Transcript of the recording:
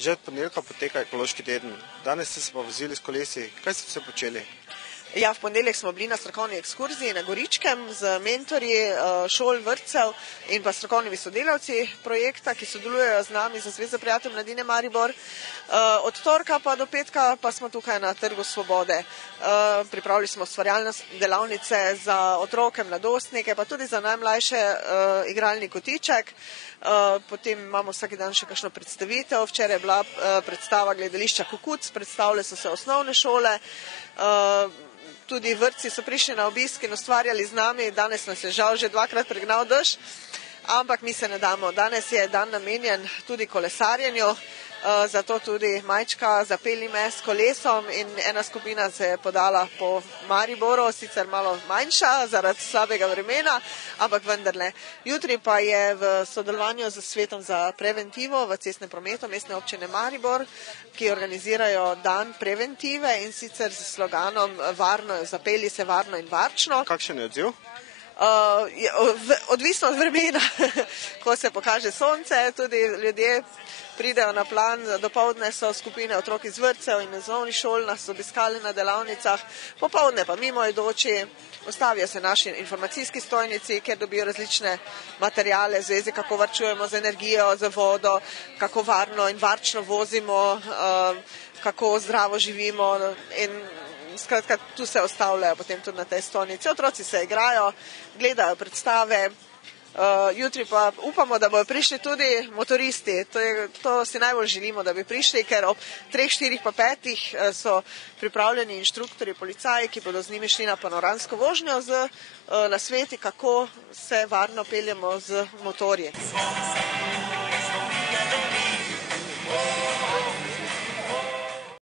Že od ponedeljka poteka ekološki teden. Danes ste se pa vozili s kolesi. Kaj ste vse počeli? Ja, v ponedeljek smo bili na strokovni ekskurziji na Goričkem z mentorji šol, vrtcev in pa strokovnimi sodelavci projekta, ki sodelujejo z nami za Zvezo prijateljev mladine Maribor. Od torka pa do petka pa smo tukaj na Trgu Svobode. Pripravili smo ustvarjalne delavnice za otroke, mladostnike, pa tudi za najmlajše igralni kotiček. Potem imamo vsak dan še kakšno predstavitev. Včeraj je bila predstava gledališča Kukuc, predstavile so se osnovne šole. Tudi vrtci so prišli na obisk in ustvarjali z nami. Danes nas je žal že dvakrat pregnal dež, ampak mi se ne damo. Danes je dan namenjen tudi kolesarjenju, zato tudi majčka zapelji me s kolesom in ena skupina se je podala po Mariboru, sicer malo manjša zaradi slabega vremena, ampak vendarle. Jutri pa je v sodelovanju z Svetom za preventivo v cestnem prometu Mestne občine Maribor, ki organizirajo dan preventive in sicer s sloganom zapelji se varno in varčno. Kakšen je odziv? Odvisno od vremena, ko se pokaže sonce, tudi ljudje pridejo na plan. Dopoldne so skupine otrok iz vrtcev in osnovnih šol nas obiskali na delavnicah, popoldne pa mimoidoči ustavijo se naši informacijski stojnici, kjer dobijo različne materijale v zvezi, kako varčujemo z energijo, z vodo, kako varno in varčno vozimo, kako zdravo živimo in skratka, tu se ostavljajo potem tudi na tej stojnici. Otroci se igrajo, gledajo predstave, jutri pa upamo, da bodo prišli tudi motoristi. To si najbolj želimo, da bi prišli, ker ob 3, 4 pa 5 so pripravljeni inštruktorji, policaji, ki bodo z njimi šli na panoramsko vožnjo z nasveti, kako se varno peljemo z motorji.